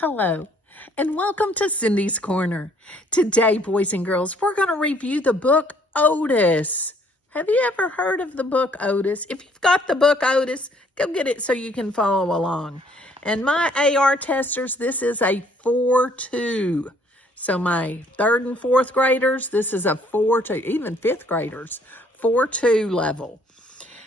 Hello, and welcome to Cindy's Corner. Today, boys and girls, we're going to review the book Otis. Have you ever heard of the book Otis? If you've got the book Otis, go get it so you can follow along. And my AR testers, this is a 4-2. So my third and fourth graders, this is a 4-2. Even fifth graders, 4-2 level.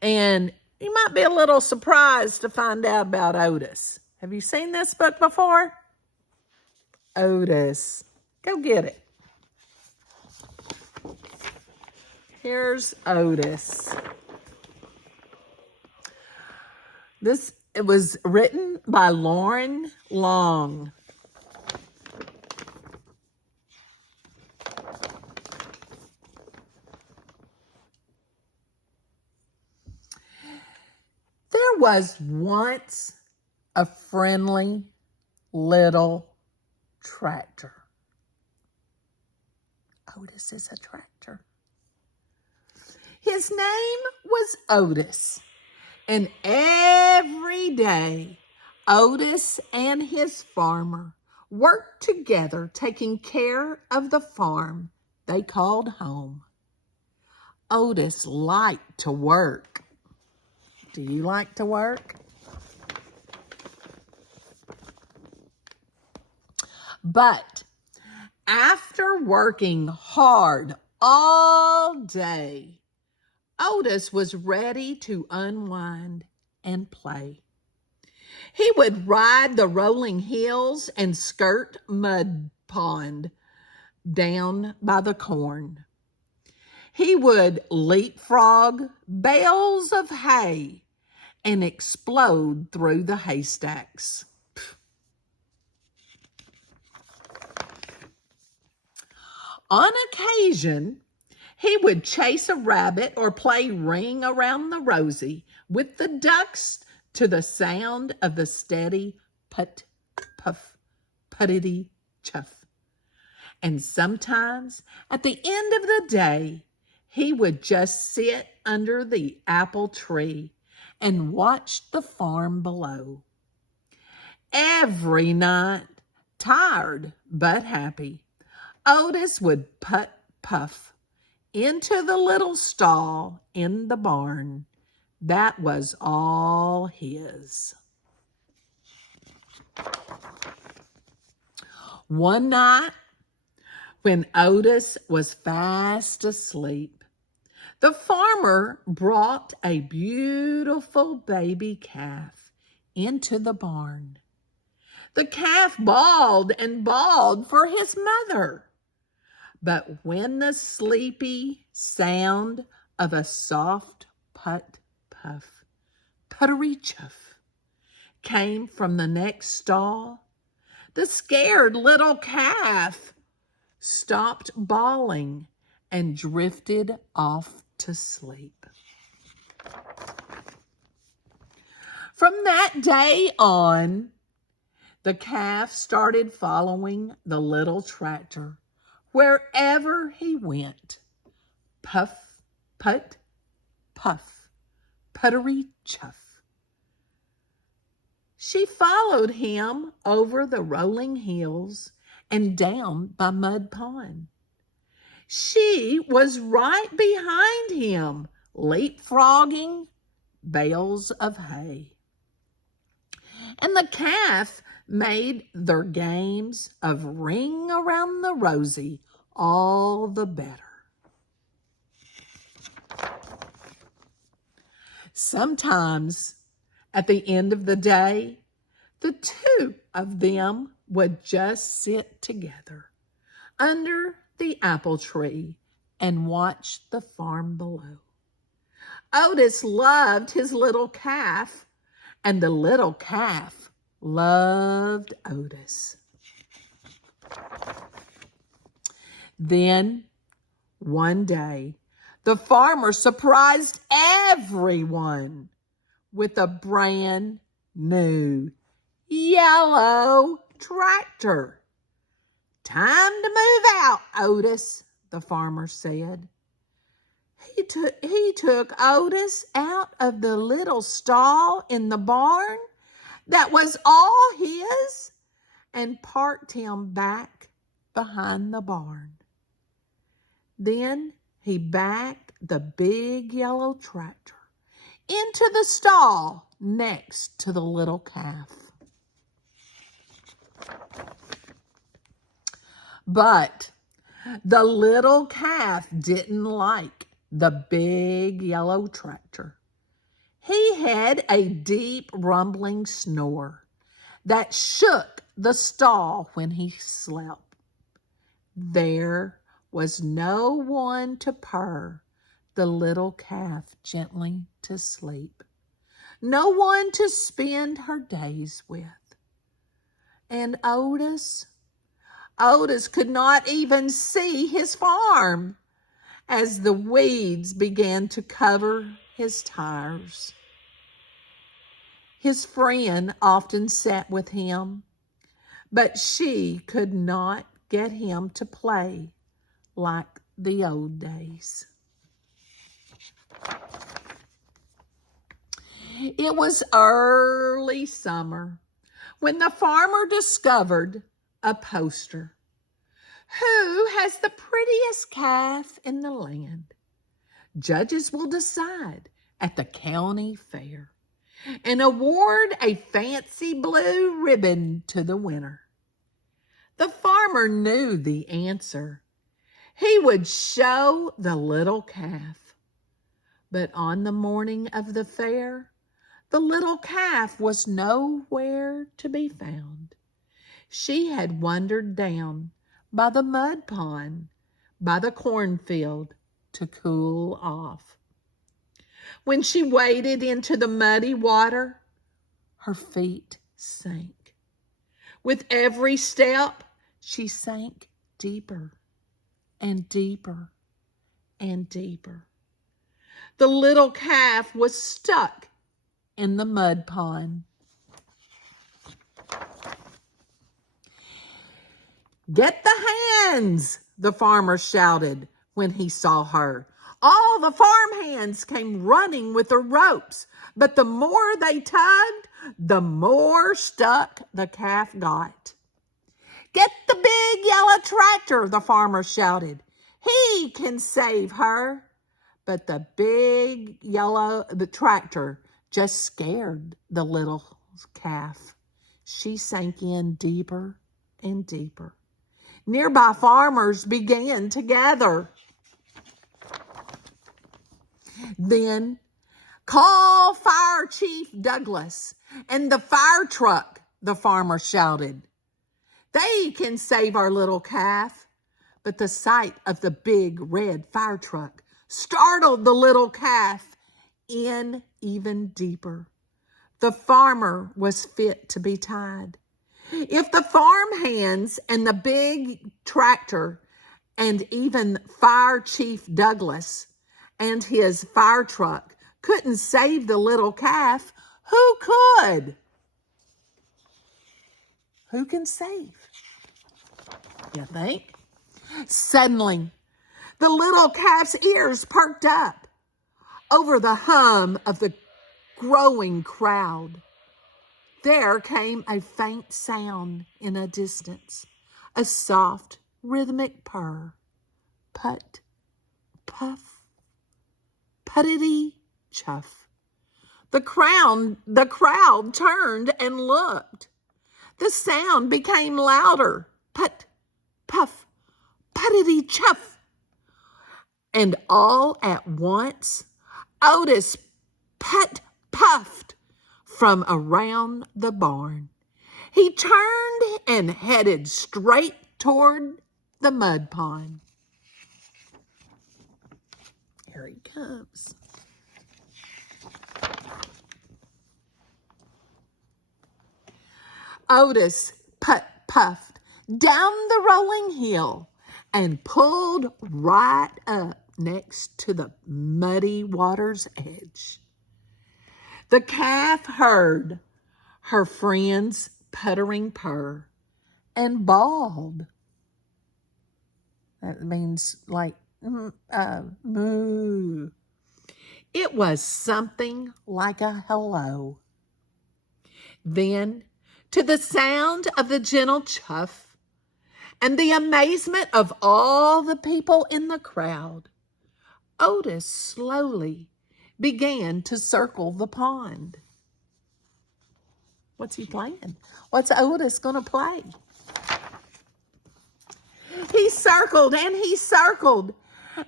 And you might be a little surprised to find out about Otis. Have you seen this book before? Otis. Go get it. Here's Otis. It was written by Loren. There was once a friendly little tractor. Otis is a tractor. His name was Otis, and every day Otis and his farmer worked together taking care of the farm they called home. Otis liked to work. Do you like to work? But after working hard all day, Otis was ready to unwind and play. He would ride the rolling hills and skirt mud pond down by the corn. He would leapfrog bales of hay and explode through the haystacks. On occasion, he would chase a rabbit or play ring around the rosy with the ducks to the sound of the steady put, puff, puttity, chuff. And sometimes, at the end of the day, he would just sit under the apple tree and watch the farm below. Every night, tired but happy, Otis would puff into the little stall in the barn. That was all his. One night, when Otis was fast asleep, the farmer brought a beautiful baby calf into the barn. The calf bawled and bawled for his mother. But when the sleepy sound of a soft put, puff, puttery chuff came from the next stall, the scared little calf stopped bawling and drifted off to sleep. From that day on, the calf started following the little tractor wherever he went. Puff, put, puff, puttery chuff. She followed him over the rolling hills and down by Mud Pond. She was right behind him, leapfrogging bales of hay. And the calf made their games of ring around the rosy all the better. Sometimes, at the end of the day, the two of them would just sit together under the apple tree and watch the farm below. Otis loved his little calf, and the little calf loved Otis. Then, one day, the farmer surprised everyone with a brand new yellow tractor. "Time to move out, Otis," the farmer said. He took Otis out of the little stall in the barn that was all his and parked him back behind the barn. Then he backed the big yellow tractor into the stall next to the little calf. But the little calf didn't like the big yellow tractor. He had a deep rumbling snore that shook the stall when he slept. There was no one to purr the little calf gently to sleep, no one to spend her days with. And Otis could not even see his farm as the weeds began to cover his tires. His friend often sat with him, but she could not get him to play like the old days. It was early summer when the farmer discovered a poster. Who has the prettiest calf in the land? Judges will decide at the county fair and award a fancy blue ribbon to the winner. The farmer knew the answer. He would show the little calf. But on the morning of the fair, the little calf was nowhere to be found. She had wandered down by the mud pond, by the cornfield, to cool off. When she waded into the muddy water, her feet sank. With every step, she sank deeper and deeper and deeper. The little calf was stuck in the mud pond. "Get the hands!" the farmer shouted when he saw her. All the farm hands came running with the ropes, but the more they tugged, the more stuck the calf got. "Get the big yellow tractor!" the farmer shouted. "He can save her." But the tractor just scared the little calf. She sank in deeper and deeper. Nearby farmers began to gather. Then, "Call Fire Chief Douglas and the fire truck," the farmer shouted. "They can save our little calf." But the sight of the big red fire truck startled the little calf in even deeper. The farmer was fit to be tied. If the farm hands and the big tractor and even Fire Chief Douglas and his fire truck couldn't save the little calf, who could? Who can save? You think? Suddenly, the little calf's ears perked up over the hum of the growing crowd. There came a faint sound in a distance, a soft, rhythmic purr. Put, puff, puttity, chuff. The crowd turned and looked. The sound became louder. Put, puff, puttity, chuff. And all at once, Otis puffed from around the barn. He turned and headed straight toward the mud pond. Here he comes. Otis puffed down the rolling hill and pulled right up next to the muddy water's edge. The calf heard her friend's puttering purr and bawled. That means like moo. It was something like a hello. Then To the sound of the gentle chuff and the amazement of all the people in the crowd, Otis slowly began to circle the pond. What's he playing? What's Otis going to play? He circled and he circled,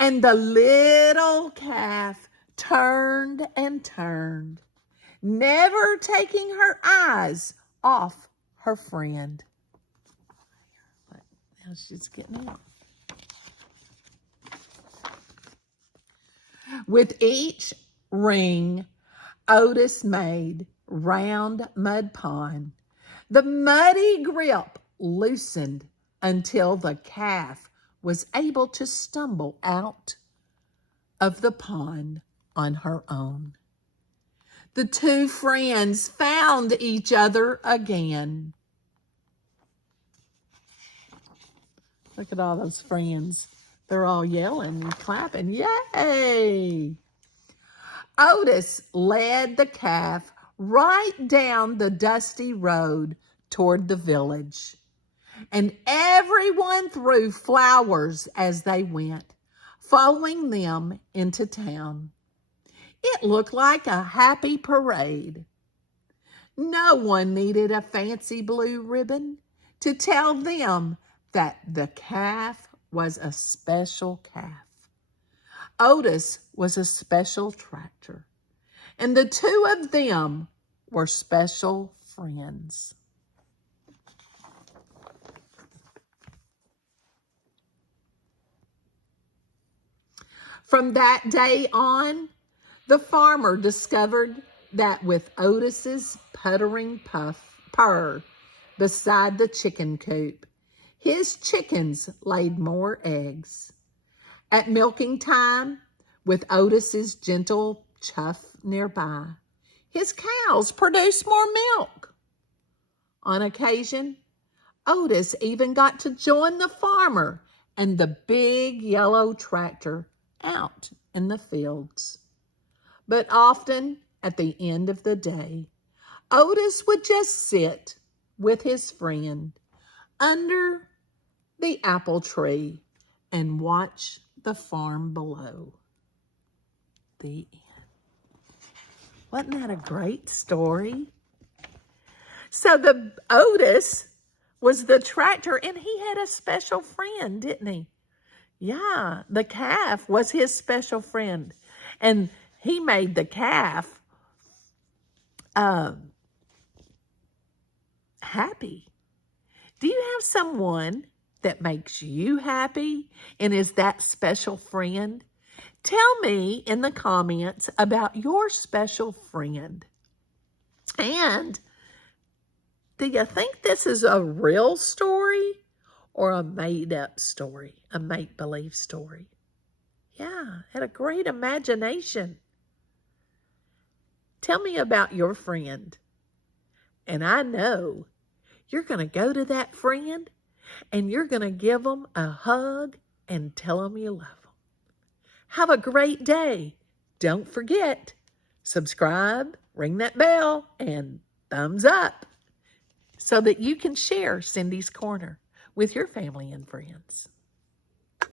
and the little calf turned and turned, never taking her eyes off her friend. But now she's getting out. With each ring Otis made round mud pond, the muddy grip loosened until the calf was able to stumble out of the pond on her own. The two friends found each other again. Look at all those friends. They're all yelling and clapping. Yay! Otis led the calf right down the dusty road toward the village, and everyone threw flowers as they went, following them into town. It looked like a happy parade. No one needed a fancy blue ribbon to tell them that the calf was a special calf. Otis was a special tractor, and the two of them were special friends. From that day on, the farmer discovered that with Otis's puttering purr beside the chicken coop, his chickens laid more eggs. At milking time, with Otis's gentle chuff nearby, his cows produced more milk. On occasion, Otis even got to join the farmer and the big yellow tractor out in the fields. But often, at the end of the day, Otis would just sit with his friend under the apple tree and watch the farm below. The end. Wasn't that a great story? So the Otis was the tractor, and he had a special friend, didn't he? Yeah, the calf was his special friend, and he made the calf happy. Do you have someone that makes you happy and is that special friend? Tell me in the comments about your special friend. And do you think this is a real story or a made-up story, a make-believe story? Yeah, had a great imagination. Tell me about your friend. And I know you're going to go to that friend and you're going to give them a hug and tell them you love them. Have a great day. Don't forget, subscribe, ring that bell, and thumbs up so that you can share Cindy's Corner with your family and friends.